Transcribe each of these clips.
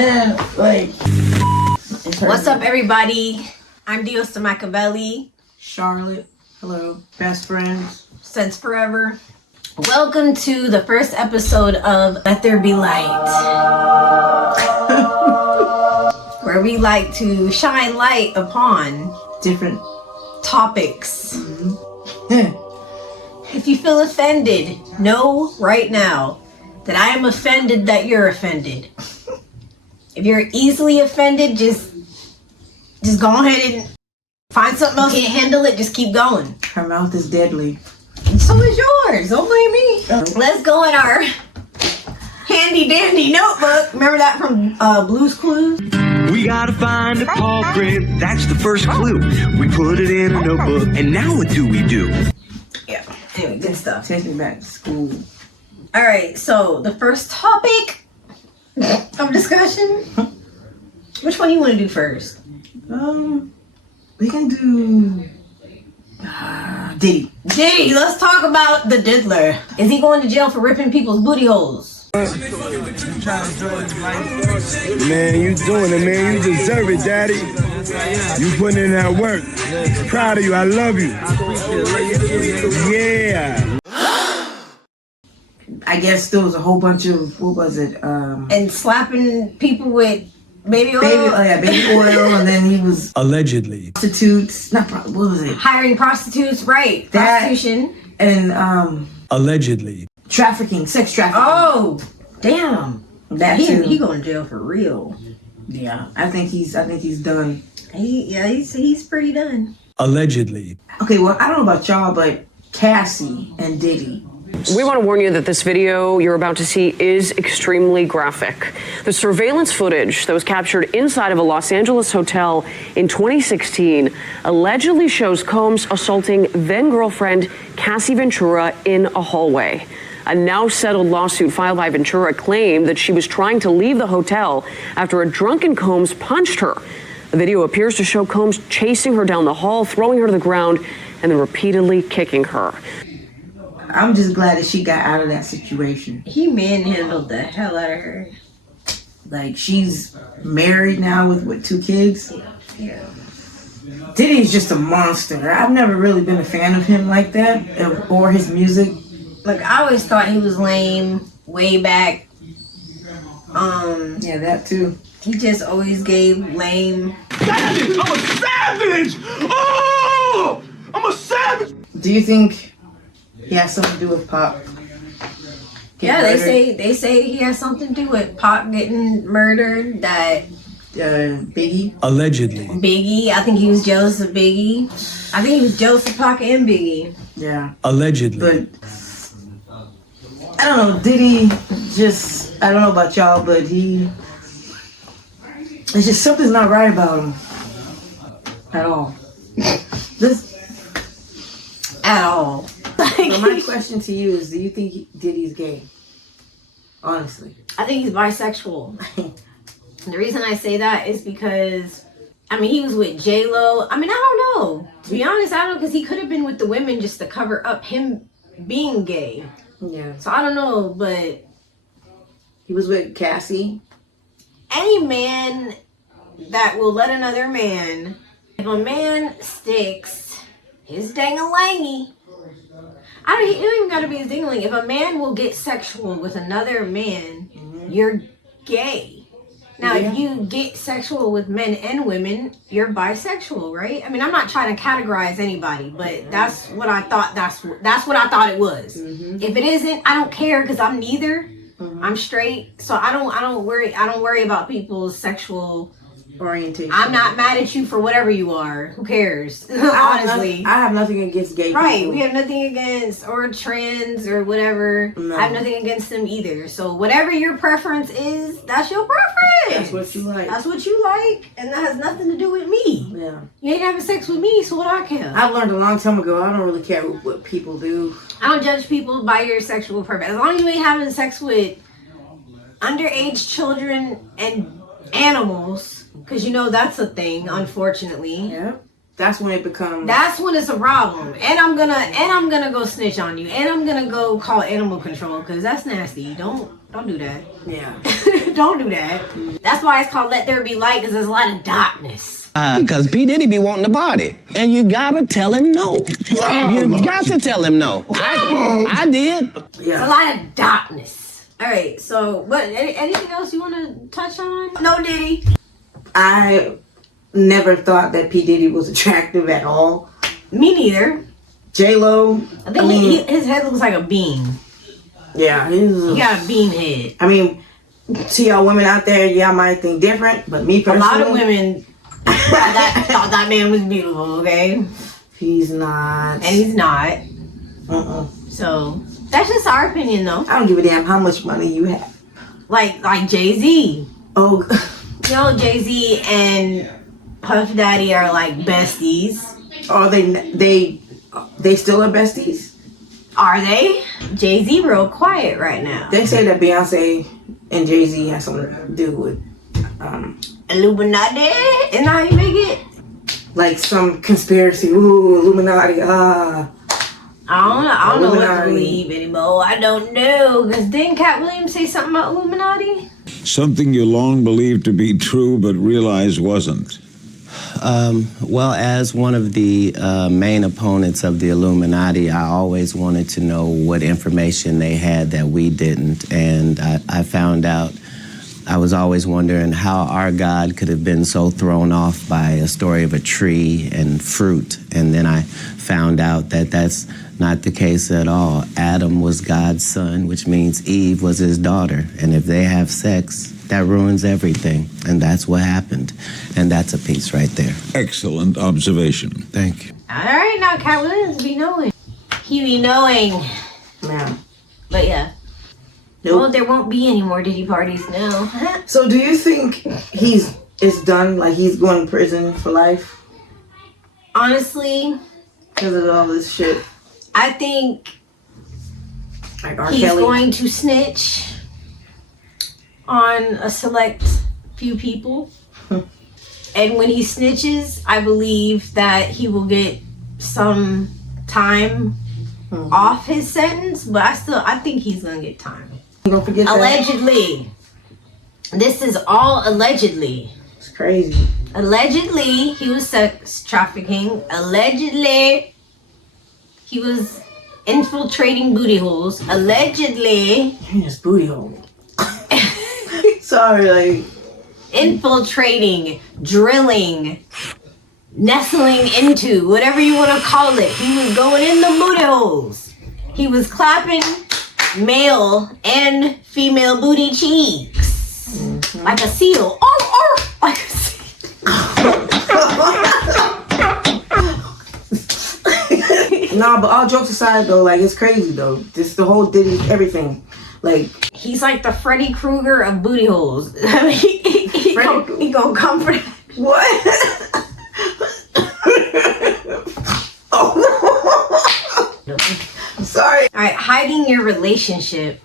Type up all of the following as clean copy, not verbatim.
man, like. What's up, everybody? I'm Dios de Machiavelli. Charlotte, hello, best friends since forever. Welcome to the first episode of Let There Be Light, where we like to shine light upon different topics. If you feel offended, know right now that I am offended that you're offended. If you're easily offended, just go ahead and find something else. Can't handle it, just keep going. Her mouth is deadly. And so is yours. Don't blame me. Let's go in our handy dandy notebook. Remember that from Blue's Clues? We gotta find the culprit. That's the first clue. We put it in a notebook, and now what do we do? Yeah. Anyway, good stuff. Take me back to school. All right. So the first topic of discussion. Which one do you want to do first? We can do Diddy. Diddy, let's talk about the Diddler. Is he going to jail for ripping people's booty holes? Man, you doing it, man. You deserve it, daddy. You putting in that work. Proud of you. I love you. Yeah. I guess there was a whole bunch of, what was it? And slapping people with baby oil. Baby oil, and then he was allegedly prostitutes. What was it? Hiring prostitutes, right? That, prostitution and allegedly trafficking, sex trafficking. Oh, damn! That he going to jail for real. Yeah, I think he's done. He's pretty done. Allegedly. Okay, well, I don't know about y'all, but Cassie and Diddy. We want to warn you that this video you're about to see is extremely graphic. The surveillance footage that was captured inside of a Los Angeles hotel in 2016 allegedly shows Combs assaulting then-girlfriend Cassie Ventura in a hallway. A now settled lawsuit filed by Ventura claimed that she was trying to leave the hotel after a drunken Combs punched her. The video appears to show Combs chasing her down the hall, throwing her to the ground, and then repeatedly kicking her. I'm just glad that she got out of that situation. He manhandled the hell out of her. Like, she's married now with 2 kids. Yeah. Diddy's just a monster. I've never really been a fan of him like that, or his music. Look, I always thought he was lame way back. Yeah, that too. He just always gave lame. Savage! I'm a savage! Oh! I'm a savage! Do you think he has something to do with Pop? Yeah, they say he has something to do with Pop getting murdered. That Biggie. Allegedly. Biggie, I think he was jealous of Biggie. I think he was jealous of Pac and Biggie. Yeah. Allegedly. But I don't know, Diddy just, I don't know about y'all, but it's just something's not right about him. At all. At all. So my question to you is, do you think Diddy's gay? Honestly. I think he's bisexual. The reason I say that is because, he was with J-Lo. I don't know. To be honest, I don't know, because he could have been with the women just to cover up him being gay. Yeah. So I don't know, but he was with Cassie. Any man that will let another man, if a man sticks his dang-a-langy, he don't even gotta be his ding-a-ling. If a man will get sexual with another man, you're gay. Now, if you get sexual with men and women, you're bisexual, right? I'm not trying to categorize anybody, but that's what I thought. That's what I thought it was. If it isn't, I don't care, because I'm neither. I'm straight, so I don't worry about people's sexual orientation. I'm not mad at you for whatever you are. Who cares? Honestly, I have nothing against gay people. Right, we have nothing against, or trans or whatever. No. I have nothing against them either. So whatever your preference is, that's your preference. That's what you like. That's what you like, and that has nothing to do with me. Yeah. You ain't having sex with me, so what I care? I learned a long time ago, I don't really care what people do. I don't judge people by your sexual preference. As long as you ain't having sex with underage children and animals, because that's a thing, unfortunately. Yeah. That's when it becomes. That's when it's a problem, and I'm gonna go snitch on you, and I'm gonna go call animal control, because that's nasty. Don't Don't do that. Yeah. Don't do that. That's why it's called Let There Be Light, because there's a lot of darkness. Because P. Diddy be wanting the body. And you gotta tell him no. You got to tell him no. I did. It's a lot of darkness. All right, so what? Anything else you want to touch on? No, Diddy. I never thought that P. Diddy was attractive at all. Me neither. J-Lo. I think his head looks like a bean. Yeah. He got a bean head. I mean, to y'all women out there, y'all might think different, but me personally, A lot of women thought that man was beautiful, okay? he's not. And he's not. Uh-uh. So, that's just our opinion, though. I don't give a damn how much money you have. Like Jay-Z. Oh, You know, Jay-Z and Puff Daddy are like besties. are they still are besties? Are they? Jay-Z real quiet right now. They say that Beyonce and Jay-Z have something to do with, Illuminati? Isn't that how you make it? like some conspiracy. Ooh, Illuminati. I don't know what to Illuminati. believe anymore. I don't know. Because didn't Cat Williams say something about Illuminati? Something you long believed to be true but realized wasn't. Well, as one of the main opponents of the Illuminati, I always wanted to know what information they had that we didn't. And I found out, I was always wondering how our God could have been so thrown off by a story of a tree and fruit. And then I found out that that's not the case at all. Adam was God's son, which means Eve was his daughter. And if they have sex, that ruins everything. And that's what happened. And that's a piece right there. Excellent observation. Thank you. All right, now Cat Williams be knowing. He be knowing. Man. But yeah. Nope. Well, there won't be any more Diddy parties now. So do you think it's done? Like he's going to prison for life Honestly, because of all this shit? I think Like R. he's Kelly. going to snitch on a select few people. And when he snitches, I believe that he will get some time off his sentence, but I think he's gonna get time. Don't forget that. Allegedly. This is all allegedly. It's crazy. Allegedly, he was sex trafficking. Allegedly, he was infiltrating booty holes. Allegedly, Just booty hole. Sorry, like infiltrating, drilling, nestling into, whatever you want to call it. He was going in the booty holes. He was clapping male and female booty cheeks. Like a seal. Oh, like a seal. nah, but all jokes aside though, like it's crazy though. Just the whole Diddy everything. Like He's like the Freddy Krueger of booty holes. I mean, he gonna come for that. what? Oh. Sorry. All right, hiding your relationship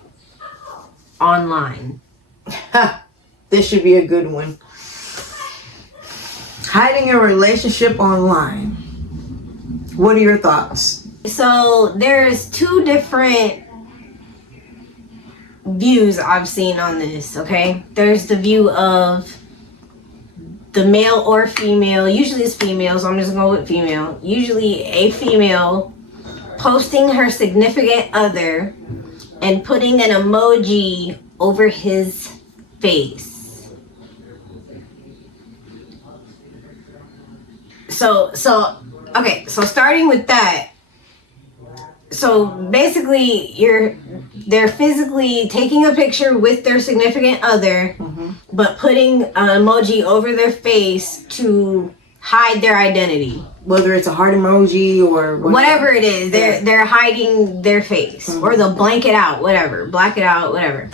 online. This should be a good one. Hiding a relationship online. What are your thoughts? So there's two different views I've seen on this, okay? There's the view of the male or female, usually it's female, so I'm just going with female. Usually a female posting her significant other and putting an emoji over his face. So starting with that, so basically they're physically taking a picture with their significant other, but putting an emoji over their face to hide their identity. Whether it's a heart emoji or Whatever it is, they're hiding their face, or they'll black it out, whatever.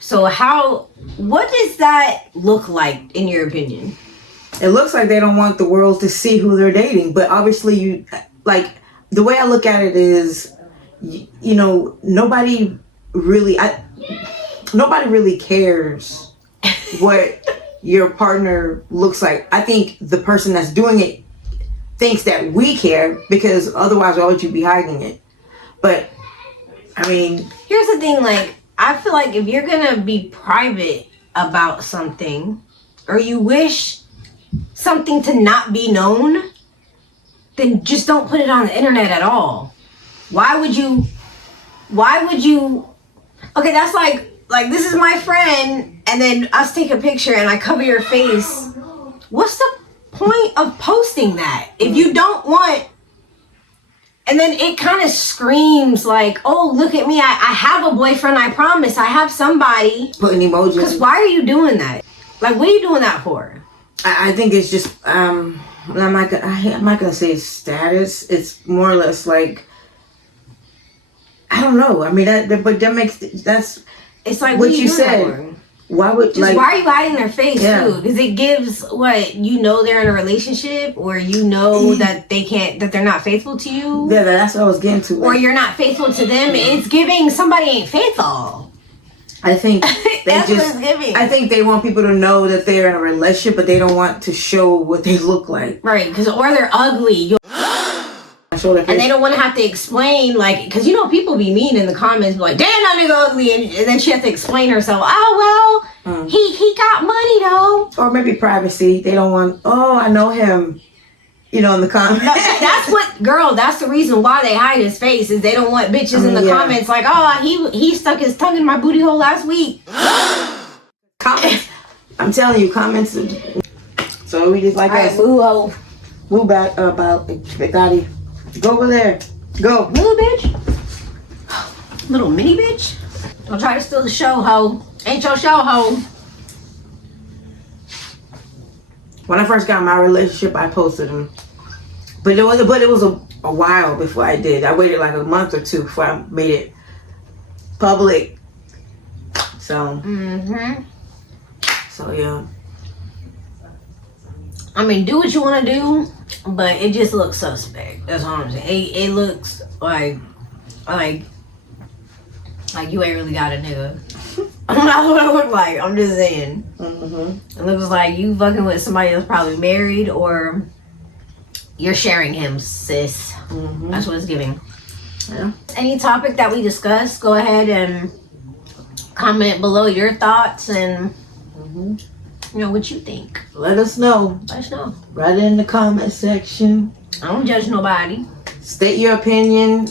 So what does that look like in your opinion? It looks like they don't want the world to see who they're dating, but obviously the way I look at it is, you know, nobody really cares what your partner looks like. I think the person that's doing it thinks that we care, because otherwise why would you be hiding it? But I mean, Here's the thing, like, I feel like if you're gonna be private about something, or you wish something to not be known, then just don't put it on the internet at all. Why would you okay, that's like this is my friend, and then us take a picture and I cover your face. What's the point of posting that if you don't want? And then it kind of screams like, oh, look at me, I have a boyfriend, I promise, I have somebody. Putting emojis. Because why are you doing that? Like, what are you doing that for? I think it's just I'm not gonna say status. It's more or less like, I don't know. I mean, that's it's like what you said. Why would why are you hiding their face too? Because it gives they're in a relationship, or that they're not faithful to you. Yeah, that's what I was getting to. Or you're not faithful to them. It's giving somebody ain't faithful. I think that's what it's giving. I think they want people to know that they're in a relationship, but they don't want to show what they look like. Right? Or they're ugly. And they don't want to have to explain, because people be mean in the comments, like, damn, that nigga ugly, and then she has to explain herself. Oh well, he got money though. Or maybe privacy. They don't want. Oh, I know him. In the comments. That's the reason why they hide his face, is they don't want bitches in the comments like, oh, he stuck his tongue in my booty hole last week. Comments. I'm telling you, comments. So we just like us. Move back about Gotti. Go over there. Go. Little bitch. Little mini bitch. Don't try to steal the show, ho. Ain't your show, ho. When I first got in my relationship, I posted them. But it was a while before I did. I waited like a month or two before I made it public. So. So yeah. I mean, do what you want to do, but it just looks suspect. That's all I'm saying. It looks like you ain't really got a nigga. I'm not what I look like. I'm just saying. It looks like you fucking with somebody that's probably married, or you're sharing him, sis. That's what it's giving. Yeah. Any topic that we discuss, go ahead and comment below your thoughts and what you think. Let us know. Let us know. Write it in the comment section. I don't judge nobody. State your opinion.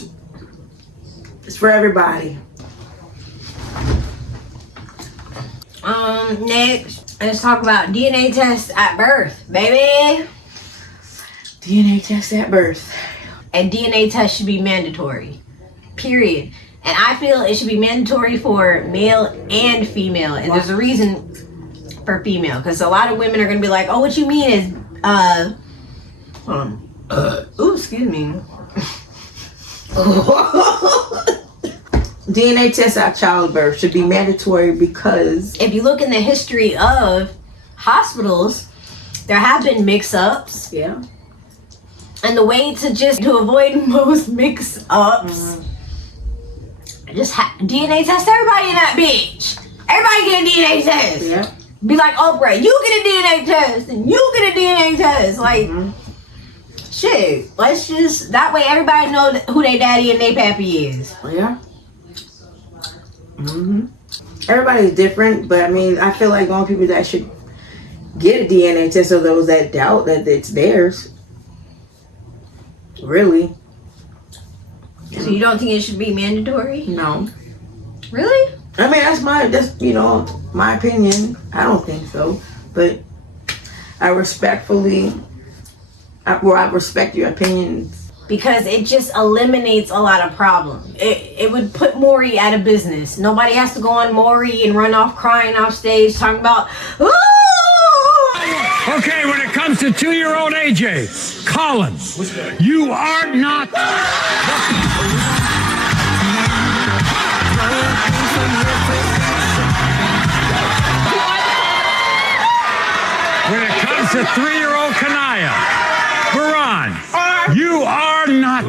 It's for everybody. Next, let's talk about DNA tests at birth, baby. DNA test at birth. And DNA test should be mandatory. Period. And I feel it should be mandatory for male and female. And there's a reason for female, because a lot of women are gonna be like, oh, what you mean is ooh, excuse me. DNA test at childbirth should be mandatory because if you look in the history of hospitals, there have been mix-ups. Yeah. And the way to avoid most mix-ups, just DNA test everybody in that bitch. Everybody get a DNA test. Yeah. Be like, Oprah, you get a DNA test and you get a DNA test. Like, shit. Let's just, that way everybody know who their daddy and their pappy is. Yeah. Everybody's different, but I mean, I feel like the only people that should get a DNA test are those that doubt that it's theirs. Really. So you don't think it should be mandatory? No. Really? I mean, that's my opinion. I don't think so, but I respect your opinion. Because it just eliminates a lot of problems. It would put Maury out of business. Nobody has to go on Maury and run off crying off stage talking about, ooh! Okay, when it comes to 2-year-old AJ, Colin, you are not... When it comes to 3-year-old Kanaya, Baran, you are not.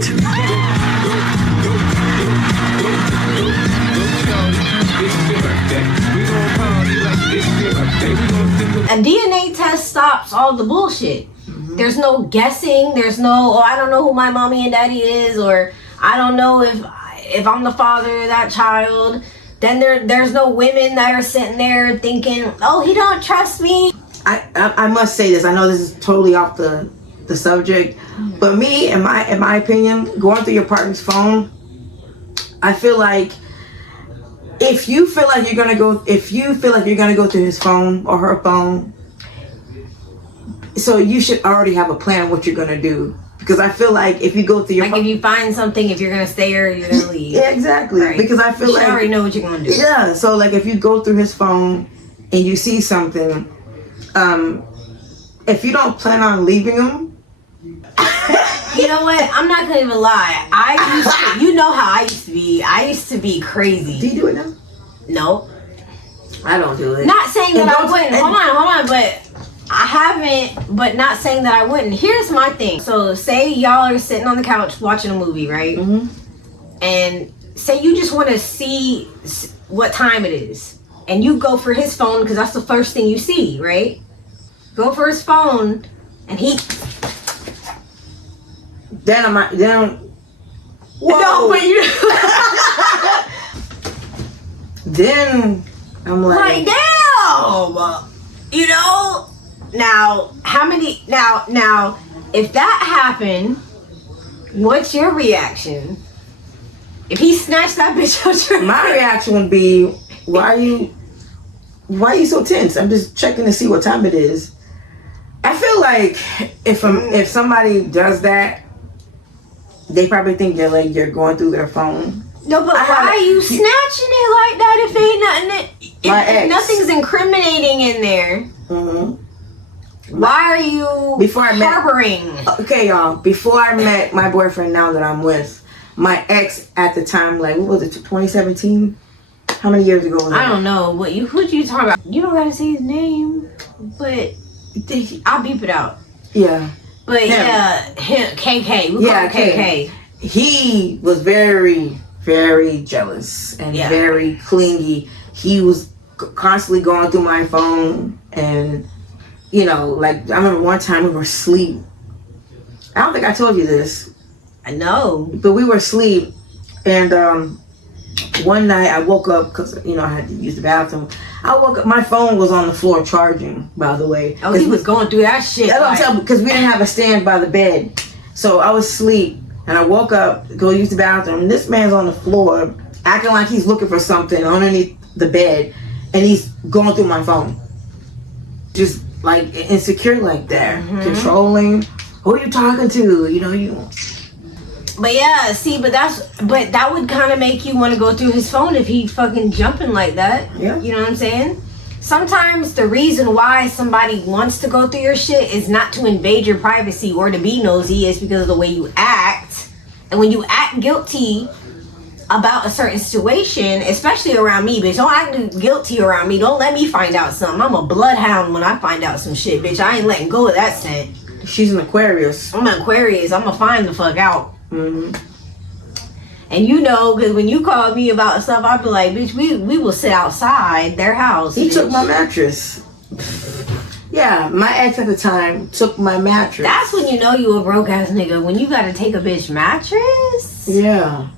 A DNA test stops all the bullshit. There's no guessing. There's no, oh, I don't know who my mommy and daddy is, or I don't know if I'm the father of that child. then there's no women that are sitting there thinking, oh, he don't trust me. I must say this. I know this is totally off the subject, but me, in my opinion, going through your partner's phone, I feel like if you feel like you're gonna go through his phone or her phone, so you should already have a plan of what you're gonna do. Because I feel like if you go through your if you find something, if you're gonna stay or you're gonna leave. Yeah, exactly. Right. Because I feel you like already know what you're gonna do. Yeah. So like if you go through his phone and you see something, if you don't plan on leaving him, you know what? I'm not gonna even lie. You know how I used to be. I used to be crazy. Do you do it now? No. I don't do it. Not saying that I wouldn't. Hold on, but I haven't, but not saying that I wouldn't. Here's my thing. So say y'all are sitting on the couch watching a movie, right? Mm-hmm. And say you just want to see what time it is. And you go for his phone because that's the first thing you see, right? Go for his phone and he... Then whoa. No, but you... Then I'm like damn! You know? Now, now, if that happened, what's your reaction? If he snatched that bitch out your... My reaction would be, why are you so tense? I'm just checking to see what time it is. I feel like if somebody does that, they probably think you're going through their phone. No, but why are you snatching it like that if ain't nothing? If nothing's incriminating in there. Mm-hmm. Why are you harboring? Okay, y'all. Before I met my boyfriend now that I'm with, my ex at the time, like, what was it, 2017? How many years ago was that? I don't know. Who'd you talking about? You don't gotta say his name, but I'll beep it out. Yeah. But him, KK. We call him KK. He was very, very jealous and very clingy. He was constantly going through my phone, and you know, like I remember one time we were asleep. I don't think I told you this. I know, but we were asleep, and one night I woke up because I had to use the bathroom. I woke up, my phone was on the floor charging, by the way. Oh, he was going through that shit. That's what I'm telling you, because we didn't have a stand by the bed. So I was asleep, and I woke up to go use the bathroom, and this man's on the floor acting like he's looking for something underneath the bed, and he's going through my phone. Just like insecure like that. Mm-hmm. Controlling. Who are you talking to? But yeah, see, but that would kind of make you want to go through his phone if he fucking jumping like that. Yeah. You know what I'm saying? Sometimes the reason why somebody wants to go through your shit is not to invade your privacy or to be nosy. It's because of the way you act. And when you act guilty about a certain situation, especially around me, bitch, don't act guilty around me. Don't let me find out something. I'm a bloodhound when I find out some shit, bitch. I ain't letting go of that scent. She's an Aquarius. I'm an Aquarius. I'm gonna find the fuck out. Mm-hmm. And because when you call me about stuff, I'd be like, bitch, we will sit outside their house. He took my mattress. Yeah, my ex at the time took my mattress. That's when you know you a broke ass nigga. When you gotta take a bitch mattress? Yeah.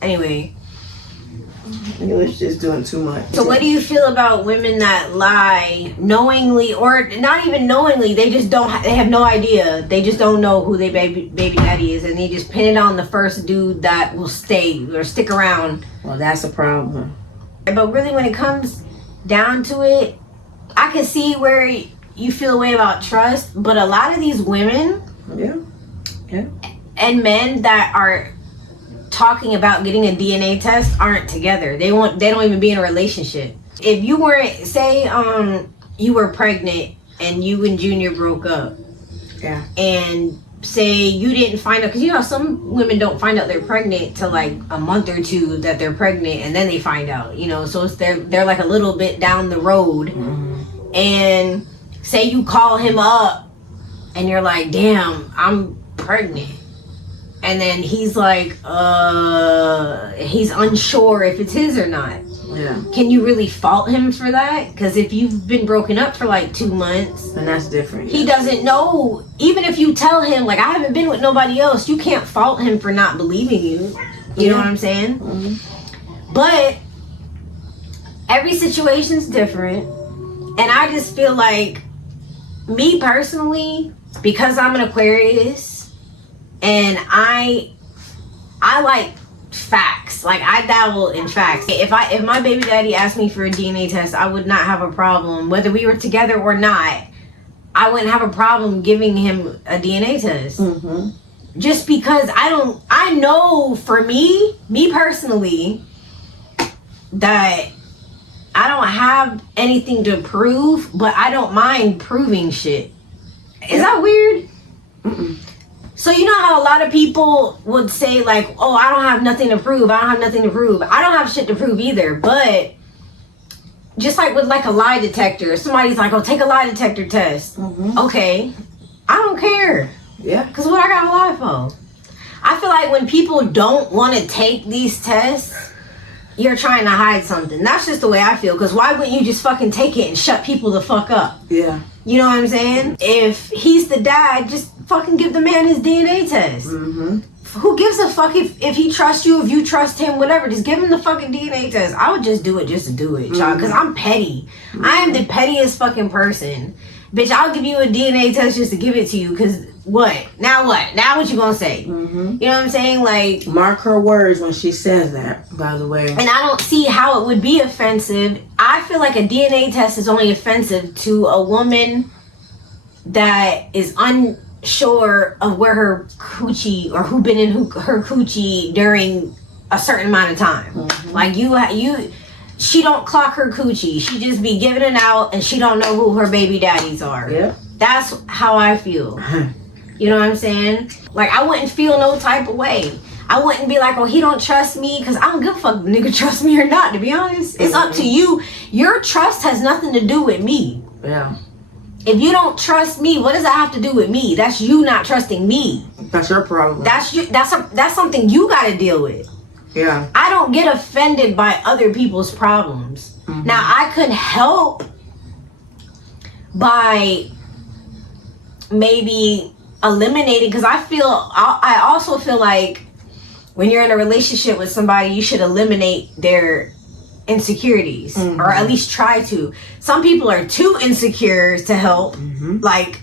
Anyway. He was just doing too much. So what do you feel about women that lie knowingly or not even knowingly? They just they have no idea. They just don't know who their baby daddy is, and they just pin it on the first dude that will stay or stick around. Well, that's a problem. But really, when it comes down to it, I can see where you feel a way about trust, but a lot of these women and men that are talking about getting a DNA test aren't together. They don't even be in a relationship. If you weren't, say you were pregnant and you and Junior broke up, and say you didn't find out, because some women don't find out they're pregnant till like a month or two that they're pregnant, and then they find out, so it's they're like a little bit down the road. Mm-hmm. And say you call him up and you're like, damn, I'm pregnant. And then he's like, he's unsure if it's his or not. Yeah. Can you really fault him for that? Because if you've been broken up for like 2 months, then that's different. He doesn't know. Even if you tell him, like, I haven't been with nobody else, you can't fault him for not believing you. You know what I'm saying? Mm-hmm. But every situation's different. And I just feel like, me personally, because I'm an Aquarius and I like facts. Like, I dabble in facts. If my baby daddy asked me for a DNA test, I would not have a problem. Whether we were together or not, I wouldn't have a problem giving him a DNA test. Just because I know for me personally, that I don't have anything to prove, but I don't mind proving shit. Is that weird? So you know how a lot of people would say like, oh, I don't have nothing to prove. I don't have nothing to prove. I don't have shit to prove either. But just like with like a lie detector, somebody's like, oh, take a lie detector test. Okay. I don't care. Yeah. Because what I got to lie for? I feel like when people don't want to take these tests, you're trying to hide something. That's just the way I feel. Because why wouldn't you just fucking take it and shut people the fuck up? Yeah. You know what I'm saying? If he's the dad, just fucking give the man his DNA test. Who gives a fuck if he trusts you, if you trust him, whatever. Just give him the fucking DNA test. I would just do it just to do it, y'all. Because I'm petty. I am the pettiest fucking person. Bitch, I'll give you a DNA test just to give it to you. Because what? Now what? Now what you gonna say? You know what I'm saying? Like, mark her words when she says that, by the way. And I don't see how it would be offensive. I feel like a DNA test is only offensive to a woman that is unsure of where her coochie, or who been in her coochie during a certain amount of time. Like she don't clock her coochie. She just be giving it out and she don't know who her baby daddies are. Yeah. That's how I feel. You know what I'm saying? Like, I wouldn't feel no type of way. I wouldn't be like, oh, he don't trust me, because I don't give a fuck if the nigga trust me or not, to be honest. It's up to you. Your trust has nothing to do with me. Yeah. If you don't trust me, what does that have to do with me? That's you not trusting me. That's your problem. That's something you got to deal with. Yeah. I don't get offended by other people's problems. Now, I could help by maybe eliminating, because I also feel like when you're in a relationship with somebody, you should eliminate their insecurities, or at least try to. Some people are too insecure to help. Like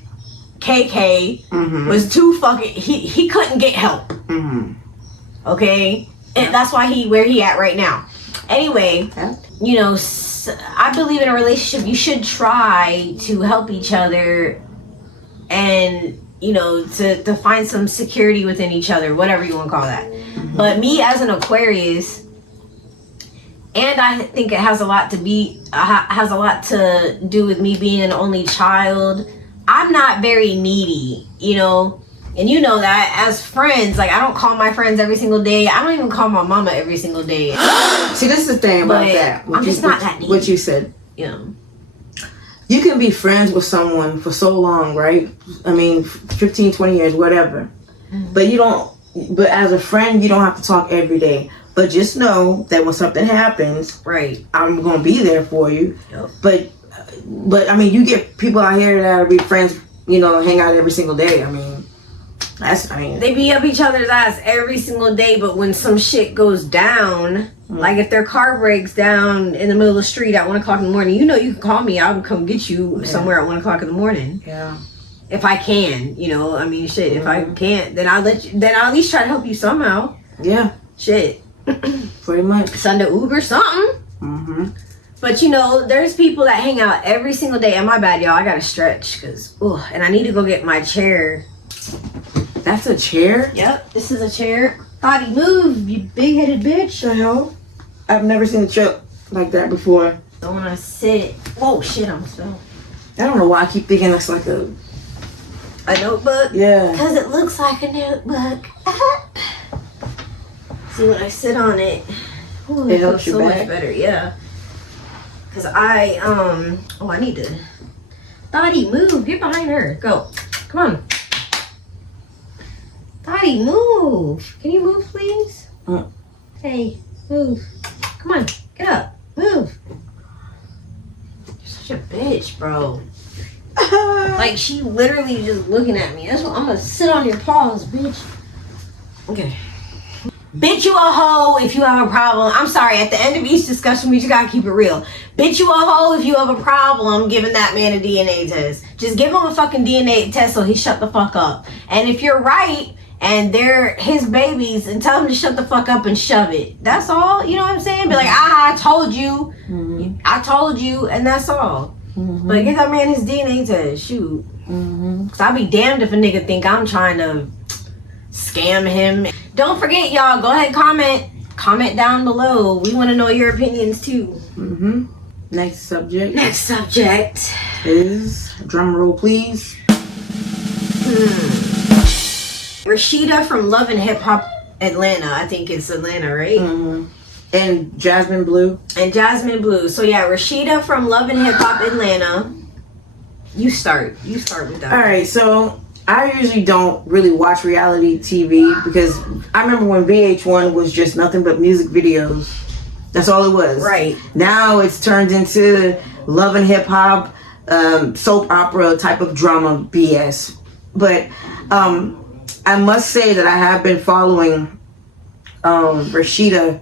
KK was too fucking, he couldn't get help. Okay, and that's why where he at right now. Anyway, you know, I believe in a relationship you should try to help each other, and you know, to find some security within each other, whatever you want to call that. But me as an Aquarius, and I think it has a lot to do with me being an only child. I'm not very needy, you know, and you know that as friends. Like, I don't call my friends every single day. I don't even call my mama every single day. See, this is the thing about that. I'm just not that needy. What you said. Yeah. You can be friends with someone for so long, right? I mean, 15, 20 years, whatever. But as a friend, you don't have to talk every day. But just know that when something happens, right, I'm going to be there for you. Yep. But I mean, you get people out here that will be friends, you know, hang out every single day. I mean, they be up each other's ass every single day, but when some shit goes down, like if their car breaks down in the middle of the street at 1 o'clock in the morning, you know, you can call me. I'll come get you somewhere at 1 o'clock in the morning. Yeah. If I can, you know, I mean, shit. If I can't, then I'll at least try to help you somehow. Yeah. Shit. Pretty much. Send an Uber, something. But you know, there's people that hang out every single day. And my bad, y'all. I gotta stretch and I need to go get my chair. That's a chair? Yep, this is a chair. Thoughty, move, you big-headed bitch. The hell? I've never seen a chair like that before. I wanna sit. Whoa, shit, I'm so. I don't know why I keep thinking that's like a notebook? Yeah. Because it looks like a notebook. See, when I sit on it, it helps you so back. much better, yeah. Because I need to. Thoughty, move, get behind her. Go. Come on. Thoughty, move. Can you move, please? Hey, move. Come on, get up. Move. You're such a bitch, bro. Like, she literally just looking at me. That's what I'm gonna sit on your paws, bitch. Okay. Bitch, you a hoe if you have a problem. I'm sorry, at the end of each discussion, we just gotta keep it real. Bitch, you a hoe if you have a problem giving that man a DNA test. Just give him a fucking DNA test so he shut the fuck up. And if you're right and they're his babies, and tell him to shut the fuck up and shove it. That's all. You know what I'm saying? Be like, I told you. Mm-hmm. I told you, and that's all. Mm-hmm. But give that man his DNA test. Shoot. Mm-hmm. Cause I'll be damned if a nigga think I'm trying to scam him. Don't forget, y'all, go ahead, comment down below. We want to know your opinions too. Mm-hmm. Next subject is, drum roll please, Rashida from Love and Hip Hop Atlanta. I think it's Atlanta, right? Mm-hmm. And Jasmine Blue. So yeah, Rashida from Love and Hip Hop Atlanta. You start with that. All right, so I usually don't really watch reality TV because I remember when VH1 was just nothing but music videos. That's all it was. Right. Now it's turned into Love and Hip Hop, soap opera type of drama BS. But I must say that I have been following Rashida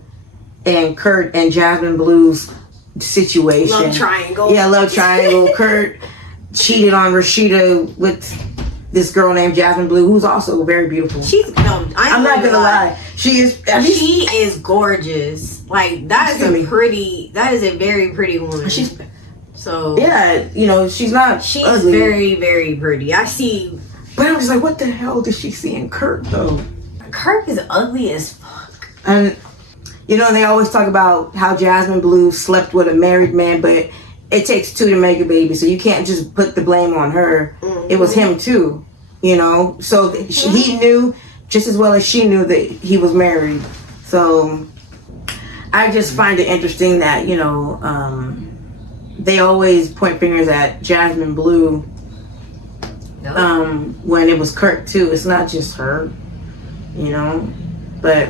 and Kurt and Jasmine Blue's situation. Love triangle. Yeah, love triangle. Kurt cheated on Rashida with this girl named Jasmine Blue, who's also very beautiful. I'm not gonna lie. She is gorgeous. Like that is a very pretty woman. She's ugly. Very, very pretty. I see. But I was like, what the hell did she see in Kurt though? Kurt is ugly as fuck. And they always talk about how Jasmine Blue slept with a married man, but it takes two to make a baby, so you can't just put the blame on her. Mm-hmm. It was him too, so he knew just as well as she knew that he was married. So I just find it interesting that they always point fingers at Jasmine Blue when it was Kurt too. It's not just her, but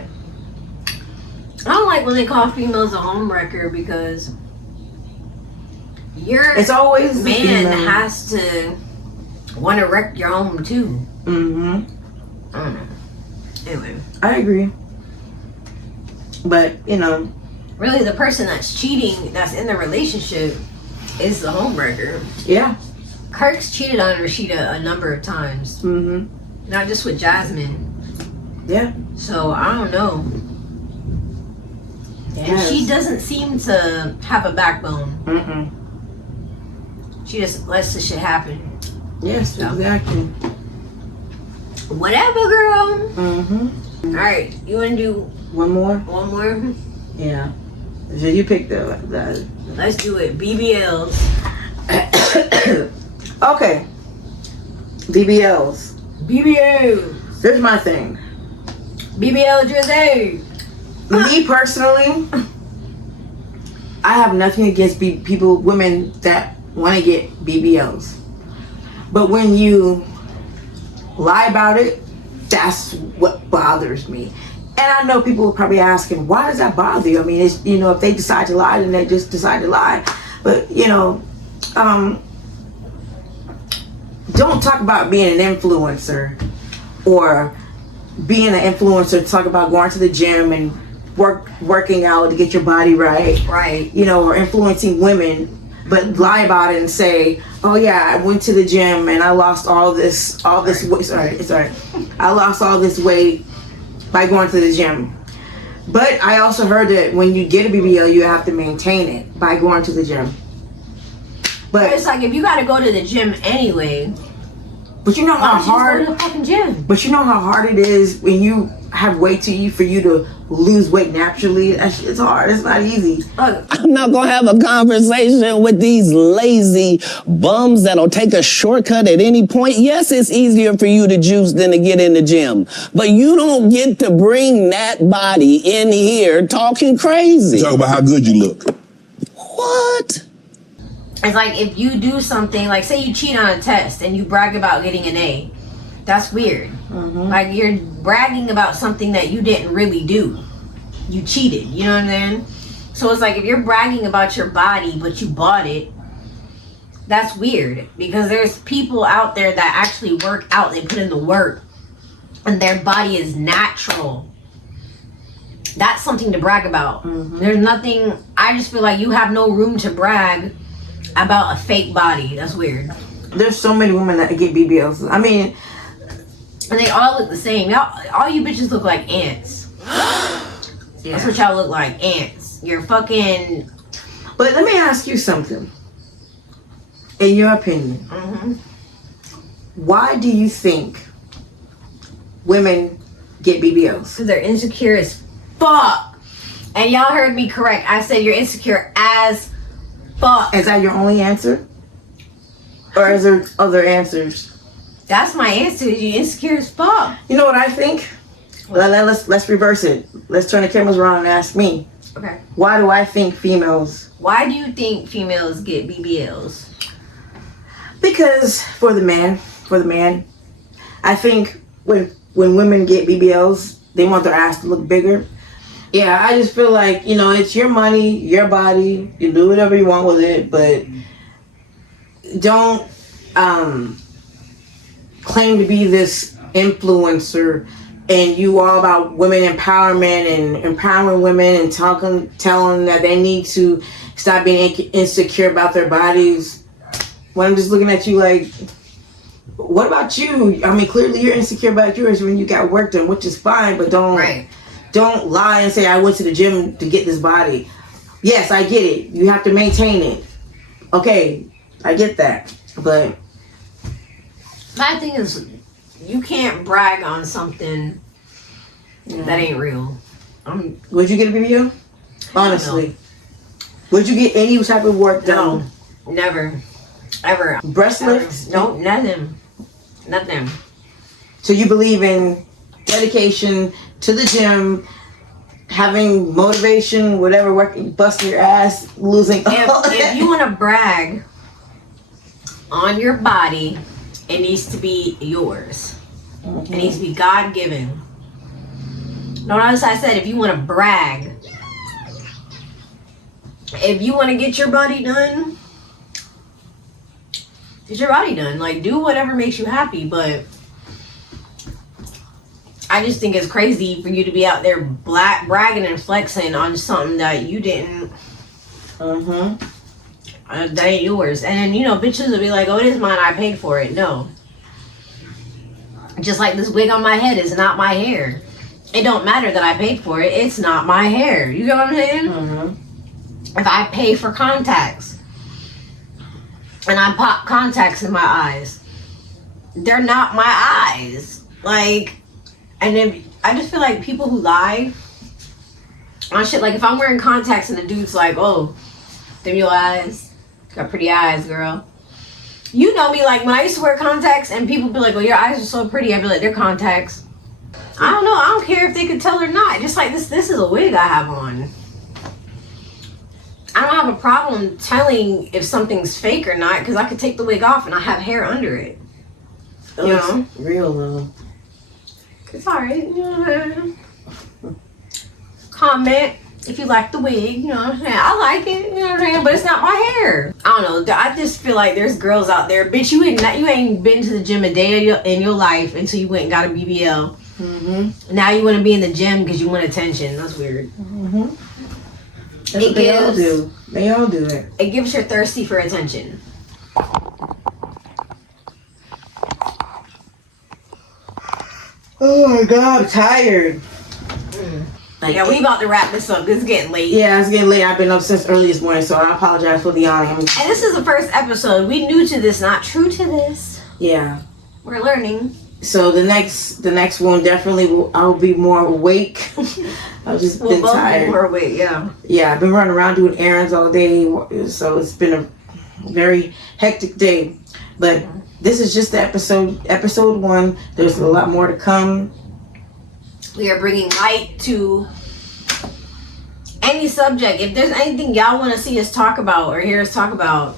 I don't like when they call females a homewrecker because it's always man has to want to wreck your home too. Mm-hmm. I don't know. Anyway, I agree, but really the person that's cheating, that's in the relationship, is the homewrecker. Yeah. Kirk's cheated on Rashida a number of times. Mm-hmm. Not just with Jasmine. Yeah. So I don't know. And she doesn't seem to have a backbone. Mm-mm. She just lets the shit happen. Yes, exactly. Whatever, girl. Mm-hmm. All right, you want to do one more? One more? Yeah. So you picked the. Let's do it. BBLs. Okay. BBLs. Here's my thing. BBL Drizzy. Me personally, I have nothing against women that want to get BBLs. But when you lie about it, that's what bothers me. And I know people are probably asking, why does that bother you? I mean, it's, if they decide to lie, then they just decide to lie. But, don't talk about being an influencer or being an influencer, talk about going to the gym and working out to get your body right. Right. Or influencing women, but lie about it and say, oh yeah, I went to the gym and I lost all this weight. Sorry. I lost all this weight by going to the gym. But I also heard that when you get a BBL, you have to maintain it by going to the gym. But it's like if you gotta go to the gym anyway. But you know how hard. Go to the fucking gym. But you know how hard it is when you have weight for you to lose weight naturally. It's hard. It's not easy. I'm not gonna have a conversation with these lazy bums that'll take a shortcut at any point. Yes, it's easier for you to juice than to get in the gym, but you don't get to bring that body in here talking crazy. Talk about how good you look. What? It's like if you do something, like say you cheat on a test and you brag about getting an A. That's weird. Mm-hmm. Like you're bragging about something that you didn't really do. You cheated, you know what I'm saying? So it's like if you're bragging about your body but you bought it, that's weird. Because there's people out there that actually work out, they put in the work, and their body is natural. that's something to brag about. There's nothing, I just feel like you have no room to brag about a fake body. That's weird. There's so many women that get BBLs. I mean, and they all look the same. Y'all, all you bitches look like ants. That's what y'all look like, ants. You're fucking. But let me ask you something. In your opinion, why do you think women get BBLs? Because they're insecure as fuck. And y'all heard me correct. I said you're insecure as fuck. Is that your only answer? Or is there other answers? That's my answer. You're insecure as fuck. You know what I think? Let's reverse it. Let's turn the cameras around and ask me. Okay. Why do I think females? Why do you think females get BBLs? Because for the man, I think when women get BBLs, they want their ass to look bigger. Yeah, I just feel like, it's your money, your body. You do whatever you want with it, but don't claim to be this influencer and you all about women empowerment and empowering women and telling them that they need to stop being insecure about their bodies. When I'm just looking at you like, what about you? I mean, clearly you're insecure about yours when you got work done, which is fine, but don't lie and say I went to the gym to get this body. Yes, I get it. You have to maintain it. Okay, I get that. But my thing is, you can't brag on something that ain't real. Would you get a BBL? Honestly. Would you get any type of work done? No, never. Ever. Breast lifts? No, nothing. Nothing. So you believe in dedication to the gym, having motivation, whatever, working, busting your ass, losing. If you want to brag on your body, it needs to be yours. It needs to be God-given. Notice I said if you want to brag. If you want to get your body done, get your body done. Like, do whatever makes you happy, but I just think it's crazy for you to be out there bragging and flexing on something that you didn't. That ain't yours. And then, bitches will be like, oh, it is mine, I paid for it. No. Just like this wig on my head is not my hair. It don't matter that I paid for it. It's not my hair. You get what I'm saying? If I pay for contacts and I pop contacts in my eyes, they're not my eyes. Like, and then I just feel like people who lie on shit, like if I'm wearing contacts and the dude's like, oh, them your eyes, got pretty eyes, girl. You know me, like when I used to wear contacts and people be like, well, your eyes are so pretty, I'd be like, they're contacts. I don't know, I don't care if they could tell or not. Just like this is a wig I have on. I don't have a problem telling if something's fake or not, because I could take the wig off and I have hair under it. You know? Real though. It's alright. Comment if you like the wig, you know what I'm saying? I like it, you know what I'm saying? But it's not my hair. I don't know. I just feel like there's girls out there. Bitch, you ain't been to the gym a day in your life until you went and got a BBL. Now you want to be in the gym because you want attention. That's weird. That's what they all do. They all do it. It gives you're thirsty for attention. Oh my God, I'm tired. Like, yeah, we about to wrap this up. It's getting late. Yeah, it's getting late. I've been up since early this morning, so I apologize for the yawning. And this is the first episode. We new to this, not true to this. Yeah. We're learning. So the next one definitely I'll be more awake. I've just been tired. Be more awake, yeah. Yeah, I've been running around doing errands all day, so it's been a very hectic day. But this is just the episode 1. There's a lot more to come. We are bringing light to any subject. If there's anything y'all want to see us talk about or hear us talk about,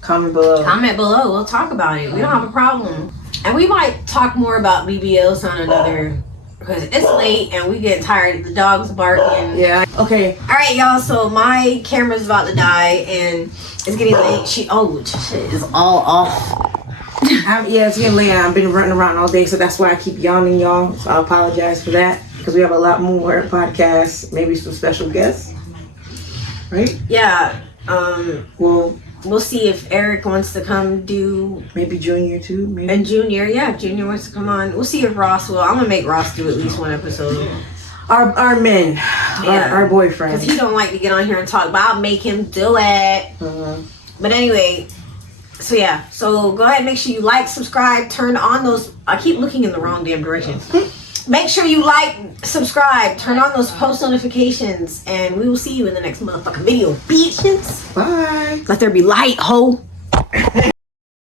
comment below. Comment below. We'll talk about it. We don't have a problem. And we might talk more about BBLs on another, because it's late and we get tired. The dog's barking. Yeah. Okay. All right, y'all. So my camera's about to die and it's getting late. Shit is all off. Yeah, it's getting late. I've been running around all day, so that's why I keep yawning, y'all. So I apologize for that. because we have a lot more podcasts, maybe some special guests, right? Yeah. Well, We'll see if Eric wants to come do. maybe Junior too. Maybe. And Junior, yeah, Junior wants to come on. We'll see if Ross will. I'm gonna make Ross do at least one episode. Our men, Yeah. our boyfriends. Because he don't like to get on here and talk, but I'll make him do it. But anyway, so yeah. So go ahead, make sure you like, subscribe, turn on those. I keep looking in the wrong damn direction. Make sure you like, subscribe, turn on those post notifications, and we will see you in the next motherfucking video, bitches. Bye. Let there be light, ho.